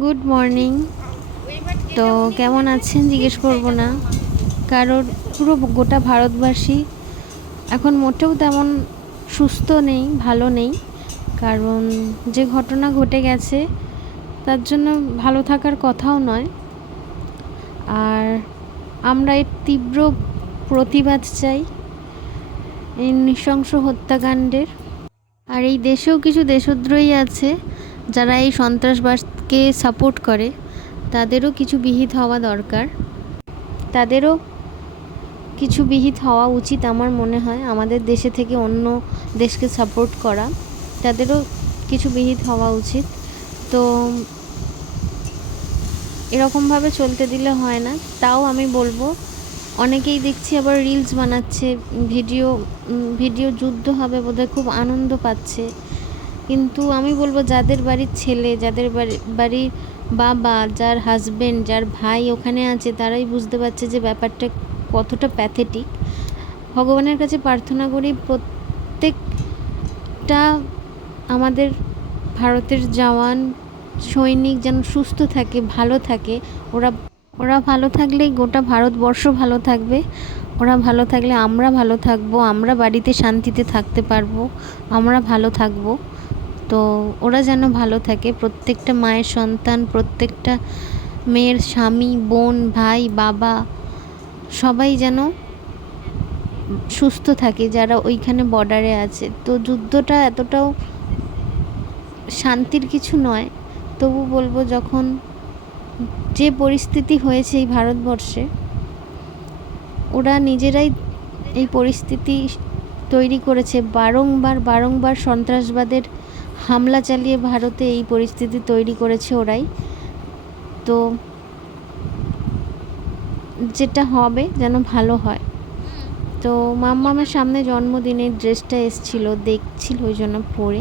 Good morning তো কেমন আছেন? জিজ্ঞেস করব না। কারণ পুরো গোটা ভারতবাসী এখন মোটেও তেমন সুস্থ নেই, ভালো নেই। কারণ যে ঘটনা ঘটে গেছে, তার জন্য ভালো থাকার কথাও নয়। আর আমরা এর তীব্র প্রতিবাদ চাই এই নৃশংস হত্যাকাণ্ডের। আর এই দেশেও কিছু দেশদ্রোহী আছে, যারা এই সন্ত্রাসবাদকে সাপোর্ট করে। তাদেরও কিছু বিহিত হওয়া দরকার। তাদেরও কিছু বিহিত হওয়া উচিত আমার মনে হয়। আমাদের দেশে থেকে অন্য দেশকে সাপোর্ট করা। তাদেরও কিছু বিহিত হওয়া উচিত। তো এরকমভাবে চলতে দিলে হয় না। তাও আমি বলব, অনেকেই দেখছি আবার রিলস বানাচ্ছে ভিডিও ভিডিও যুদ্ধ হবে বোধহয় খুব আনন্দ পাচ্ছে। কিন্তু আমি বলব যাদের বাড়ির ছেলে, যাদের বাড়ি, বাড়ির বাবা, যার হাজবেন্ড যার ভাই ওখানে আছে, তারাই বুঝতে পারছে যে ব্যাপারটা কতটা প্যাথেটিক ভগবানের কাছে প্রার্থনা করি প্রত্যেকটা আমাদের ভারতের জওয়ান সৈনিক যেন সুস্থ থাকে, ভালো থাকে। ওরা ওরা ভালো থাকলেই গোটা ভারতবর্ষ ভালো থাকবে। ওরা ভালো থাকলে আমরা ভালো থাকব, আমরা বাড়িতে শান্তিতে থাকতে পারব, আমরা ভালো থাকব। তো ওরা যেন ভালো থাকে, প্রত্যেকটা মায়ের সন্তান, প্রত্যেকটা মেয়ের স্বামী, বোন, ভাই, বাবা, সবাই যেন সুস্থ থাকে, যারা ওইখানে বর্ডারে আছে। তো যুদ্ধটা এতটাও শান্তির কিছু নয়। তবু বলব যখন যে পরিস্থিতি হয়েছে এই ভারতবর্ষে, ওরা নিজেরাই এই পরিস্থিতি তৈরি করেছে। বারংবার বারংবার সন্ত্রাসবাদের হামলা চালিয়ে ভারতে এই পরিস্থিতি তৈরি করেছে ওরাই। তো যেটা হবে যেন ভালো হয়। তো মাম্মামের সামনে জন্মদিনের ড্রেসটা এসছিল, দেখছিল ওই জন্য পরে।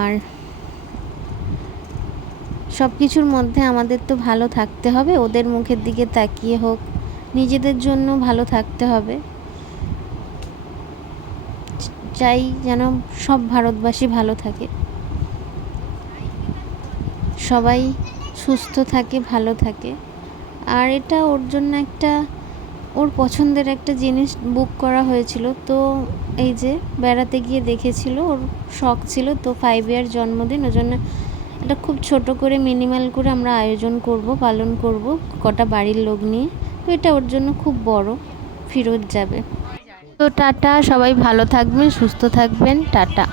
আর সব কিছুর মধ্যে আমাদের তো ভালো থাকতে হবে, ওদের মুখের দিকে তাকিয়ে হোক, নিজেদের জন্য ভালো থাকতে হবে। চাই যেন সব ভারতবাসী ভালো থাকে। সবাই সুস্থ থাকে, ভালো থাকে। আর এটা ওর জন্য একটা, ওর পছন্দের একটা জিনিস বুক করা হয়েছিল। তো এই যে বেড়াতে গিয়ে দেখেছিল, ওর শখ ছিল তো ফাইভ ইয়ার জন্মদিন, ওই জন্য এটা খুব ছোট করে মিনিমাল করে আমরা আয়োজন করব, পালন করব, কটা বাড়ির লোক নিয়ে। তো এটা ওর জন্য খুব বড়, ফেরত যাবে। তো টাটা, সবাই ভালো থাকবেন, সুস্থ থাকবেন, টাটা।